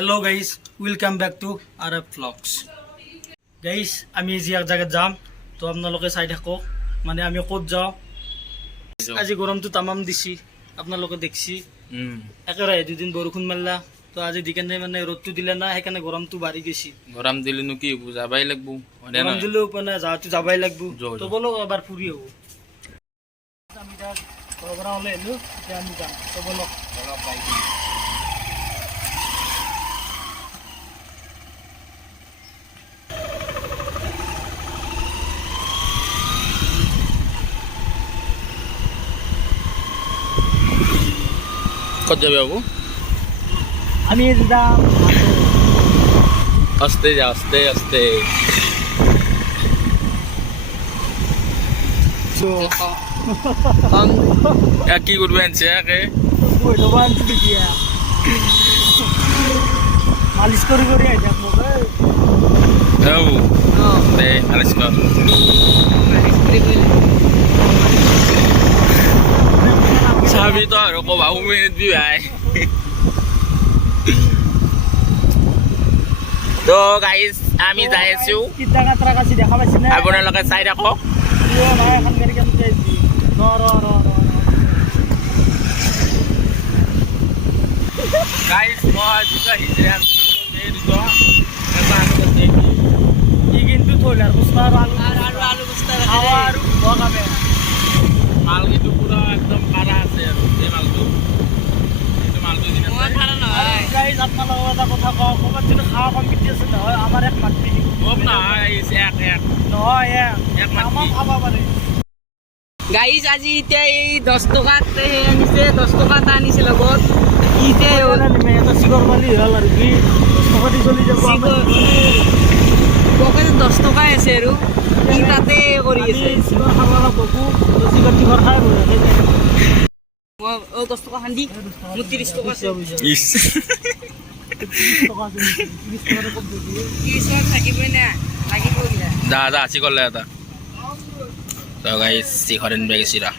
Hello guys, welcome back to RF vlogs. Guys আমি যি এক জায়গাত যাম তো আপোনালোকে চাই থাকক। মানে আমি ক'ত যাওঁ, আজি গৰমটো তামাম দিছি, আপোনালোকে দেখছি। একেবাৰে দুদিন বৰষুণ মাৰলা তো আজি দিকেনে মানে ৰ'দটো দিলে না, সেইকাৰণে গৰমটো বাঢ়ি গৈছি। গৰম দিলেনো কি হ'ব, যাবাই লাগব। গৰম দিলেও মানে যাওঁতে যাবাই লাগব। তো বলো এবাৰ ফুৰি আহো। আমি তাত ঘৰৰ পৰা ওলাই আহিলোঁ, এতিয়া আমি যাম। তো বলো ক'ত যাবি বাবু? আমি যাম আস্তে যা, আস্তে আস্তে। কি করবি আনছে একে মালিশ করে করে মালিশ কর। চাবি তো আৰু কবাও মিনিট দি ভাই। তো গাইজ আমি যাই আছো, আপোনালোকে চাই থাকক। গাইজ মই দুটা হিজে আছো, কিন্তু থৈলার বস্তা আর আলু বস্তা খাওয়া আর বগাবে মাল কিন্তু পুরো একদম কারা আছে আৰু এই মালটো মালটো দিন গাইজ আপনাৰ এটা কথা কওঁ, ক'ৰবাত যদি খাওয়া কমিটি আছে নহয় আমাৰ এক মাতৃ কম নহয় এক নহয় এক আমাক খাব পাৰে। গাইজ আজি এতিয়া এই 10 টকাত আনিছে, 10 টকাত আনিছে লগত এতিয়া চিগৰ মালি হ'ল আৰু কি 10 টকা দি চলি যাব। পকেটত 10 টকাই আছে আৰু ই তাতে কৰি আছে। চিগৰ খাব লাগবো, চিগৰ টিগৰ খাই বহি 10 টকা খান্দি মোৰ 30 টকা আছে। 30 টকা আছে, 30 টকা ক'ত দিবি? 30 টকা থাকিবই না, লাগিব কিনা। যা আসি করলে এটা তো গাইজ শিখরেন বেগেছিরা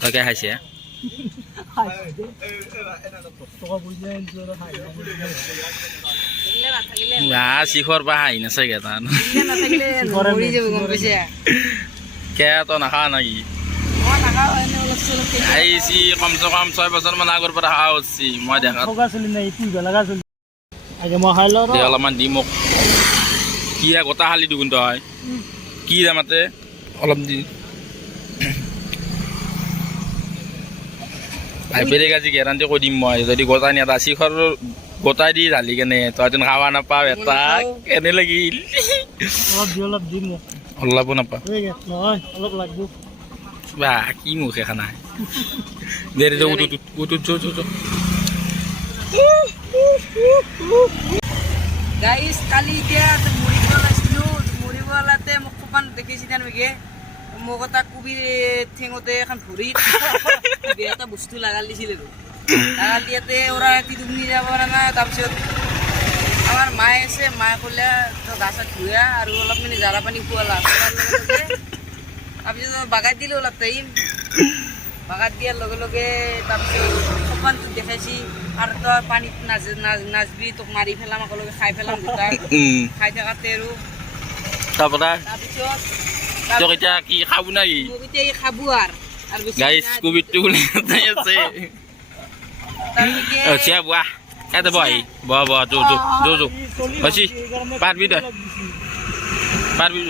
তো কে খাইছে শিখর বা হাই না চাগে তা নাথাকিলে মৰি যাব, গম পাইছে? কে তো নাখা নাকি? মই নাখাওঁ, এনে অলপ চলপ আইছি কমসে কম 6 বছৰ মান আগৰ পৰা খাওয়া হচ্ছি মই দেখা চলি নাই তুই লাগা চলি আগে মই খাই লওঁ অলপমান দি মোক কি গোটা হালি দুগুণ হয় কি দামাতে অলপ দি বেলেগ আজি গেৰাণ্টি কৈ দিম মই, যদি গোটাই নিয়া শিখৰ গোটাই দি ঢালি কেনে তই এদিন খাৱা নাপাৱ, এটা কেনে লাগিল। অলপ দি মোক অলপো নাপাৱ নহয়, অলপ লাগব। বা কি মুখে খানা দে গাইজ কালি এতিয়া মৰিব ওলাইছিলোঁ, মৰিব ওলাতে মোক কোপান দেখিছি তেনেকে মোক এটা কুবি ঠেঙতে এখন ভৰিত এটা বস্তু লাগাল দিছিল আৰু লাগাল দিয়াতে ওৰা কি তুমি যাব না। তাৰপিছত আমাৰ মায়ে আছে, মায়ে ক'লে তো গা চা ধুয়া আৰু অলপ মানে জাৰা পানী খুৱালা, তাৰপিছত বাগাত দিলোঁ অলপ টাইম, বাগাত দিয়াৰ লগে লগে তাৰপিছত সপানটো দেখাইছি আৰু তই পানীত নাচবি, তোক মাৰি পেলাম, একেলগে খাই পেলাম গোটা। খাই থকাতে আৰু তাৰপিছত এতিয়া কি খাব নাকি মোক এতিয়া এই খাব আৰু গাইজ কোভিডটো আছে চিয়া বুৱা এটা বহি বহ যো পাৰবি তই পাৰবি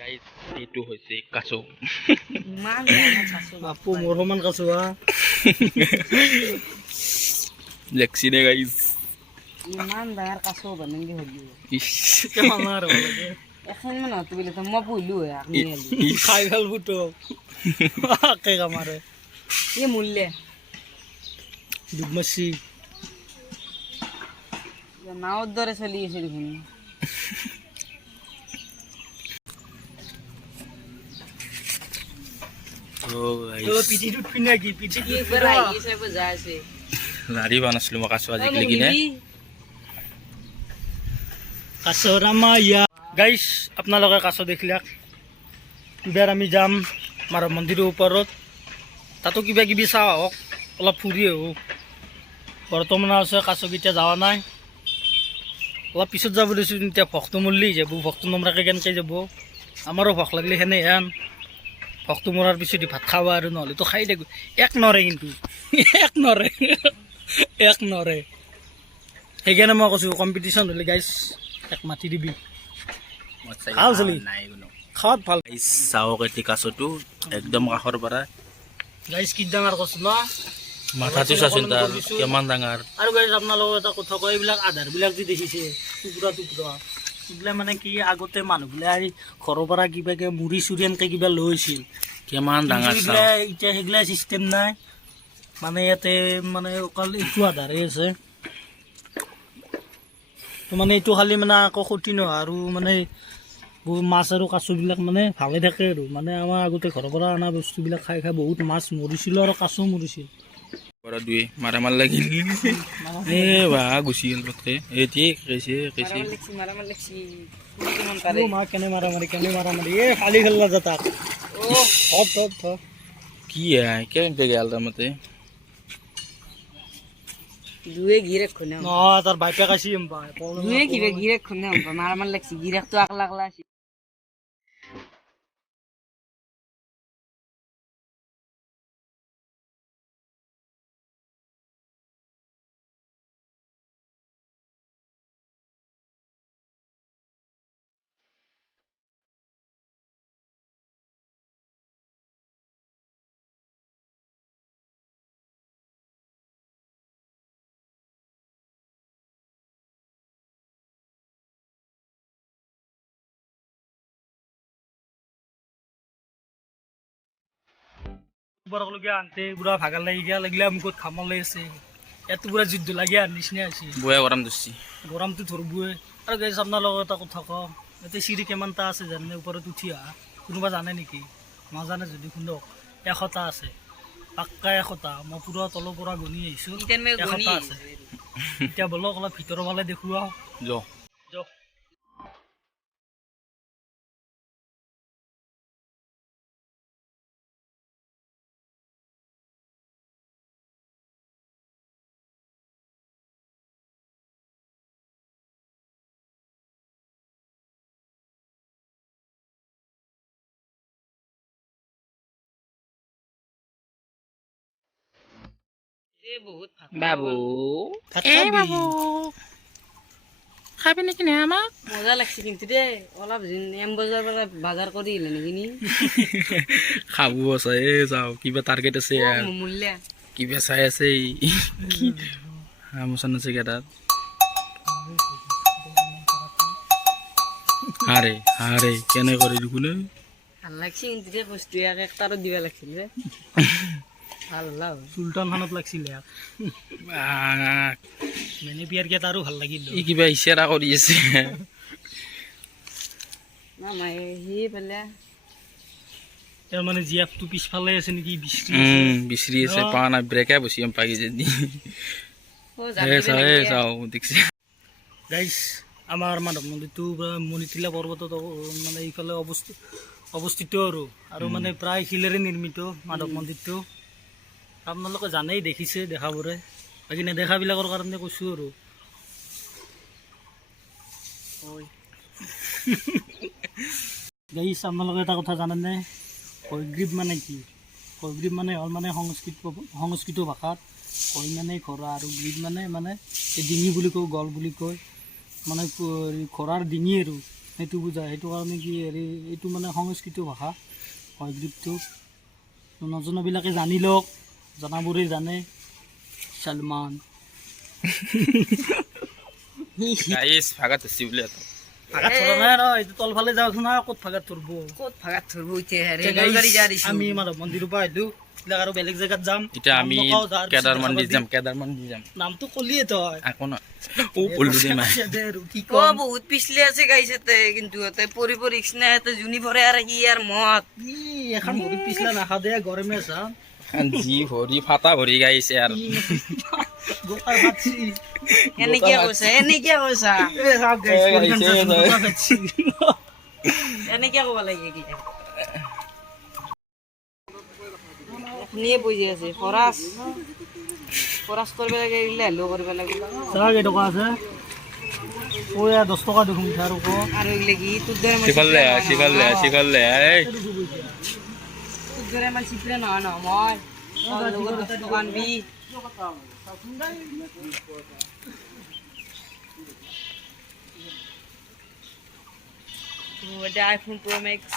গাইজ এইটো হৈছে কাছৌ ইমান ডাঙৰ কাছ বাপু মোৰ সমান কাছো হা লেক্সি নে গাইজ ইমান ডাঙৰ কাছ বানংগি হলি আমাৰ এখন মান হতো বুলি তো মই পুহিলো হয় আপনি খাই ভাল ফুটো কে কামাৰে এই মূল্য ডুবমাছি নাওর দরে চলি আছে দেখুন পিঠিটো পিনে কি পিঠি কি একবার আইছে একবার যাইছে লাৰি পোৱা নাছিলোঁ মই কাছৌ আজিকালি কিনে কাছৰ মায়া গাইছ আপোনালোকে কাছ দেখিলাক এইবাৰ আমি যাম মাধৱ মন্দিৰৰ ওপৰত তাতো কিবা কিবি চাওঁ আহক অলপ ফুৰি আহোঁ বৰ্তমান আছে কাছকেইটা যোৱা নাই অলপ পিছত যাব দিছোঁ এতিয়া ভক্ত মল্লি যাব ভক্ত নমৰাকৈ কেনেকৈ যাব আমাৰো ভোক লাগিলে সেনে হেন ভক্ত মৰাৰ পিছত ভাত খাব আৰু নহ'লেতো খাই থাকোঁ এক নৰে কিন্তু এক নৰে সেইকাৰণে মই কৈছোঁ কম্পিটিশ্যন হ'লে গাইছ এক মাতি দিবি ভাল চলি নাই কোনো খাৱাত ভাল চাওক এটি কাছটো একদম কাষৰ পৰা গাইছ কি ডাঙৰ কৈছোঁ ন মাথাটো চাচোন তাৰ কিমান ডাঙৰ আৰু গাইছ আপোনালোকক এটা কথা কয় এইবিলাক আধাৰবিলাক যি দেখিছে টুকুৰা এইবিলাক মানে কি আগতে মানুহবিলাক ঘৰৰ পৰা কিবাকে মুড়ি চুৰি এনেকৈ কিবা লৈছিল কিমান ডাঙৰ চাওক এতিয়া সেইগিলা চিষ্টেম নাই মানে ইয়াতে মানে অকল এইটো আধাৰে আছে তো মানে এইটো খালি মানে আকৌ ক্ষতি নহয় আৰু মানে মাছ আৰু কাছবিলাক মানে ভালে থাকে আৰু মানে আমাৰ আগতে ঘৰৰ পৰা অনা বস্তুবিলাক খাই খাই বহুত মাছ মৰিছিল আৰু কাছো মৰিছিল পৰা দুই মাৰামাৰ লাগিল এ বা গুচি গ'ল পটকে এতিয়া কেছে মাৰামাৰ লেখছি মা কেনে মাৰামাৰি এ খালি খেললা যা তাক কি কেনেকে গেল তাৰমতে দুয়ে গিৰে খুনে তাৰ বাইপে কাছি দুয়ে গিৰে খুনে মাৰামাৰ লেখছি গিৰে তো আকলা আকলা আছে বৰকলগীয়া আনতে পুৰা ভাগাৰ লাগি গিয়া লাগিলে মুখত খামৰ লাগি আছে ইয়াতো পুৰা যুদ্ধ লাগি আৰ নিচিনা আছে বয়া গৰম ধৰছি গৰমটো ধৰবই আৰু গাইছ আপোনালোকৰ এটা কথা কওঁ ইয়াতে চিৰি কিমানটা আছে জানে ওপৰত উঠি অহা কোনোবা জানে নেকি নাজানে যদি শুনক 100টা আছে পাক্কা 100টা মই পুৰা তলৰ পৰা গণি আহিছোঁ 100টা আছে এতিয়া বলক অলপ ভিতৰৰ ফালে দেখুৱাও য বহুত বাবু বাবু খাবি নেকি নে আমাক মজা লাগছে কিন্তু দে অলপ এম বজাৰ পৰা বাজাৰ কৰি আহিলে নেকি খাব আছে যাওঁ কিবা টাৰ্গেট আছে মূল্য কিবা চাই আছে মোচন আছে তাত হাৰে কেনে কৰি দেখোনে ভাল লাগছে কিন্তু দে বস্তু একটাৰো দিব লাগিছিল যে ভাল লাভ চুলতান খানত লাগছিলে মেনে পিয়াৰ কেইটা আৰু ভাল লাগিল ই কিবা ইচাৰা কৰি আছে না মাই সি পেলে তাৰ মানে জিয়াফটো পিছফালে আছে নেকি বিচৰি আছে পোৱা নাই ব্ৰেকে বসি পাকি যদি চাওঁ দেখছি গাইছ আমাৰ মাধৱ মন্দিৰটো মণিতিলা পৰ্বতত মানে এইফালে অৱস্থিত আৰু মানে প্ৰায় শিলেৰে নিৰ্মিত মাধৱ মন্দিৰটো আপোনালোকে জানেই দেখিছে দেখাবোৰে বাকী নেদেখাবিলাকৰ কাৰণে কৈছোঁ আৰু গাইছ আপোনালোকে এটা কথা জানেনে হয়গ্ৰীৱ মানে কি হয়গ্ৰীৱ মানে হ'ল মানে সংস্কৃত ভাষাত হয় মানে ঘোঁৰা আৰু গ্ৰীৱ মানে এই ডিঙি বুলি কয় গল বুলি কয় মানে ঘোঁৰাৰ ডিঙি আৰু সেইটো বুজায়। সেইটো কাৰণে কি হেৰি এইটো মানে সংস্কৃত ভাষা হয়গ্ৰীৱটো নজনাবিলাকে জানি লওক, জনাবোৰে জানে। সলমান গাইছ ভাগাত ধৰিছি বোলে এটা ভাগাত ধৰা নাই ন, এইটো তলফালে যাওঁচোন না, ক'ত ভাগাত ধৰব। ক'ত ভাগাত ধৰব এতিয়া এতিয়া ৰেলৰ গাড়ী যা দিছো আমি মাধৱ মন্দিৰৰ পৰা আহিলোঁ, এইবিলাক আৰু বেলেগ জেগাত যাম। এতিয়া আমি নাম নকওঁ, যাৰ পিছত কেদাৰ দেখা মন্দিৰ পাবি। যাম, কেদাৰ মন্দিৰ যাম নামটো ক'লিয়ে তই। আকৌ ন ও পল্লু দে মাই দে আৰু কি অ কম। বহুত পিছলি আছে গাইছে তে কিন্তু এতে পৰিব ৰিক্স নাই এতে জুনি ভৰে আৰু কি ইয়াৰ মত ই এখন ভৰি পিছলা নাখা দে, গৰমে চাম যি ভৰি ফাটা ভৰি গাইছে আৰু গোটাৰ ভাতছি। এনেকে কৈছা এনেকে কৈছা এ চাওক guys, এ পৰিখান গাইছে, চাচোন, এ গোটাৰ ভাতছি। এনেকে ক'ব লাগে কি শুনিয়ে বুজি আছে ফৰাচ ফৰাচ কৰিব লাগে এইগিলা হেল্ল' কৰিব লাগে চাওক কেইটকা আছে। ঐ 10 টকা দেখোন মিঠা আৰু ক। আৰু এইগিলা কি তোৰ দৰে শিকলে এই তোৰ দৰে ইমান চিপৰে নহয় ন মই তোৰ লগত 10 টকা আনবি এটা আইফোন প্ৰো ম্যাক্স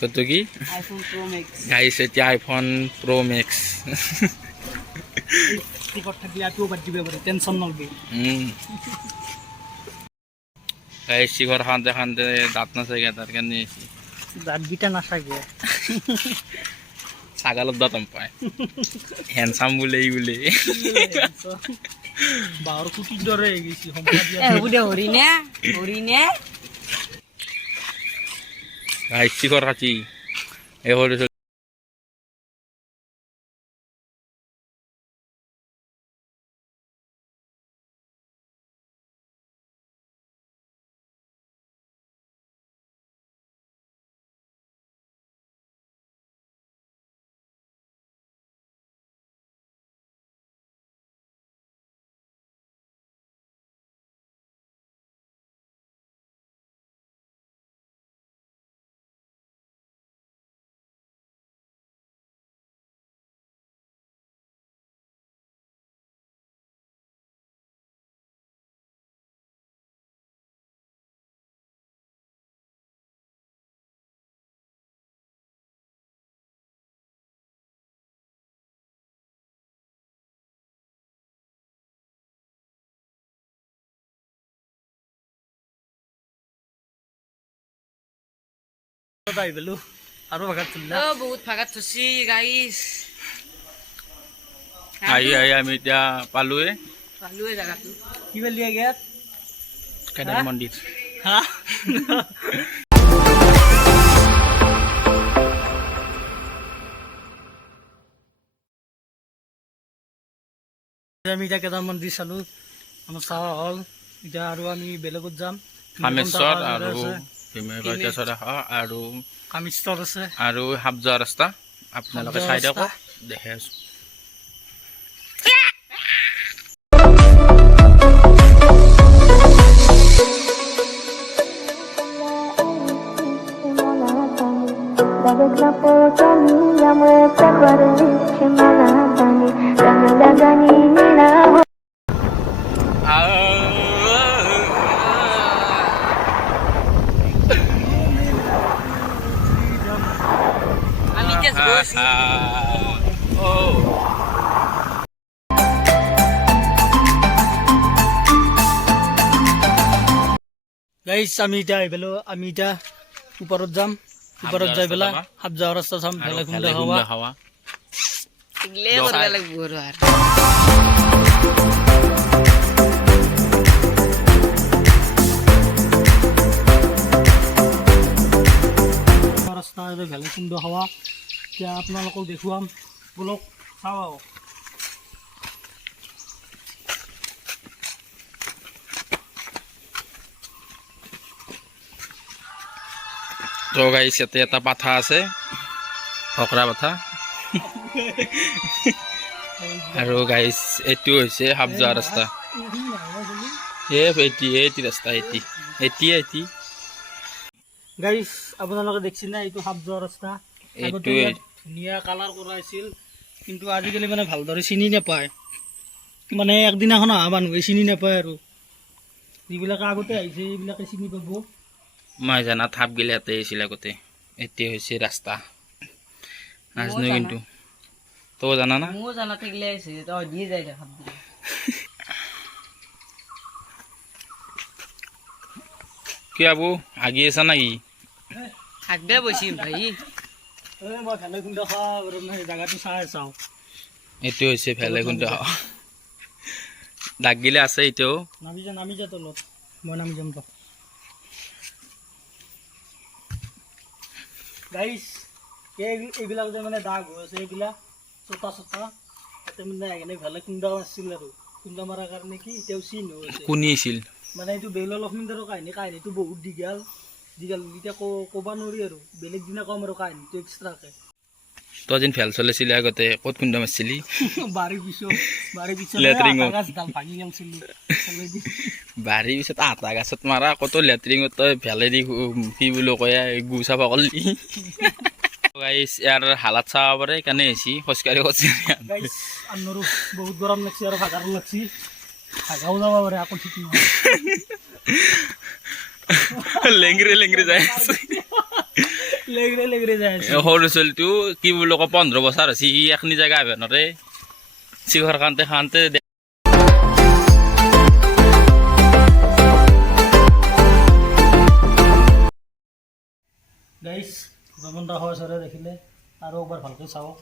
কত কি আইফোন প্ৰো ম্যাক্স গাইছ এতিয়া আইফোন প্ৰ মেক্স টিকট থাকিলে আপিও বাদ দিবে পাৰে, টেনশ্যন নলবি। গাইছ শিখৰ খান্তে খান্তে দাঁত নাচাগে তাৰ কাৰণে দাঁতকেইটা নাথাকে। ছাগালত দাঁত পায় হেণ্ডচাম বোলে ই বোলে বাহৰ কুটিৰ দৰে হৈ গৈছে সম্পাদিয়া। হ'ব দে হৰিণে গাইছ শিখৰ খাচি এই হ'ল আহি পেলো আৰু ভাগাত চলিলা। বহুত ভাগাত থছি গাইছ আহি আমি এতিয়া পালোৱে ভালোৱে জাগাটো কি বেলিয়া গেট কেদাৰ মন্দিৰ হা আমি এতিয়া কেদাৰ মন্দিৰ চালো, আমাৰ চাৱা হ'ল। এতিয়া আৰু আমি বেলেগত যাম। কামেশ্বৰ আৰু ভীমেশ্বৰ আৰু কামেশ্বৰ আছে আৰু সাপ যোৱা ৰাস্তা আপোনালোকে চাই দিয়ক দেখে আছো। আমি এতিয়া গৈছো গাইছ আমি এতিয়া আহি পেলো। আমি এতিয়া ওপৰত যাম, ওপৰত যাই পেলাই সাপ যোৱা ৰাস্তা চাম, ভেলাকুণ্ডা হাৱা। এগিলে কৰিব লাগিব আৰু ৰাস্তা ভেলাকুণ্ড হাৱা। এতিয়া আপোনালোকক দেখুৱাম, বলক চাওঁ। তো গাইছ ইয়াতে এটা পাঠা আছে, ফকৰা পাঠা। আৰু গাইছ এইটো হৈছে সাপ যোৱা ৰাস্তা। এটি ৰাস্তা এটি গাইছ আপোনালোকে দেখছি না, এইটো সাপ যোৱা ৰাস্তা। আগতে এইটোৱে। ইয়াত ধুনীয়া কালাৰ কৰা হৈছিল, কিন্তু আজিকালি মানে ভালদৰে চিনি নাপায়। মানে একদিনাখন অহা মানুহে চিনি নাপায় আৰু যিবিলাকে আগতে আহিছে এইবিলাকে চিনি পাব। মই জানাত সাপ গিলা ইয়াতে আহিছিল আগতে, এতিয়া হৈছে ৰাস্তা। নাজনো কিন্তু তই জানা না? ময়ো জানা থাকিলে আহিছে, তই দিয়ে যাই দেখা কি আবু আগি আছা নাকি? থাকবে বসিম ভাই। মই ভেলে খুন্দা খোৱা জেগাটো চাই চাওঁ। এইটো হৈছে ভেলেকুণ্ড। দাগ গিলা আছে এতিয়াও। নামি যা তলত, মই নামি যাম তো। গাইছ এইবিলাক যে মানে দাগ হৈ আছে এইবিলাক চোতা তাতে মানে এনে ভেলে খুন্দা মাৰছিল আৰু খুন্দা মাৰাৰ কাৰণে কি এতিয়াও চিন হৈ আছে। কোনি আছিল? মানে এইটো বেউলা লক্ষ্মীন্দৰৰ কাহিনীটো বহুত দীঘল এতিয়া ক'ব নোৱাৰি আৰু বেলেগ দিনা ক'ম আৰু কাহিনীটো এক্সট্ৰাকে। তই যেন ভেল চলাইছিলি আগতে ক'ত খুন্দা মাৰছিলি? বাৰীৰ পিছত লেট্ৰিঙত। ভাঙি আনিছিলোঁ। বাৰীৰ পিছত আটা গাছত মাৰা কত লেট্ৰিঙত তই ভেলেদি কি বুলি কয় গু চাফা কৰিলি। গাইছ ইয়াৰ হালাত চাব পাৰে কেনে হৈছি খোজকাঢ়ি গাইছ আনৰো বহুত গৰম লাগছি আৰু ভাগাৰো লাগছি। ভাগাও যাব পাৰে আকৌ ঠিক নহয়। লেংৰি যাই আছে। লেগৰে যাই আছে। সৰু ছোৱালীটো কি বুলি কয় 15 বছৰ হৈছে সি এখনি জেগা আহিব নৰে চিঘৰ খান্তে গাইছ ভ্ৰমণটা হয় চৰে দেখিলে আৰু একবাৰ ভালকৈ চাওক।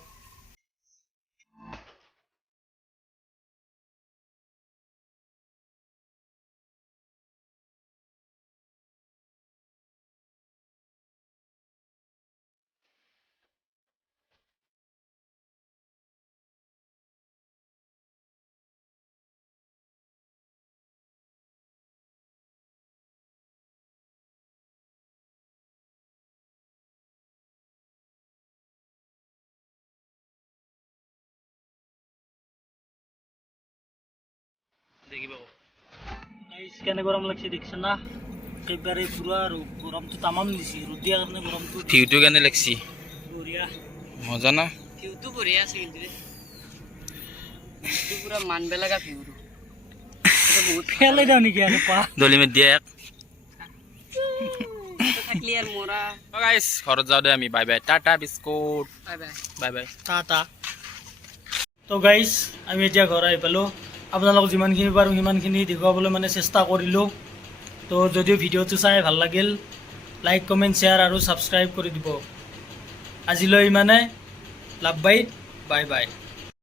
কেনে গৰম লাগছে দেখিছে না? একেবাৰে পুৰা আৰু গৰমটো তামাম দিছে। ৰ'দ দিয়াৰ কাৰণে গৰমটো ভিউটো কেনে লাগছি? বঢ়িয়া মজা না? ভিউটো বঢ়িয়া আছে কিন্তু ভিউটো পুৰা মানবে লগা ভিউটো বহুত ফেলাই দিওঁ নেকি আৰু পা দলিমেট দিয়া এক থাকলি আৰু মৰা। গাইছ ঘৰত যাওঁ দে আমি। Bye bye, Tata biscuit, bye bye. Bye bye. Tata. তো গাইছ আমি এতিয়া ঘৰ আহি পালোঁ। আপোনালোকক যিমানখিনি পাৰোঁ সিমানখিনি দেখুৱাবলৈ মানে চেষ্টা কৰিলোঁ। তো যদিও ভিডিঅ'টো চাই ভাল লাগিল লাইক কমেণ্ট শ্বেয়াৰ আৰু ছাবস্ক্ৰাইব কৰি দিব। আজিলৈ ইমানে। লাভ বাইত, বাই বাই।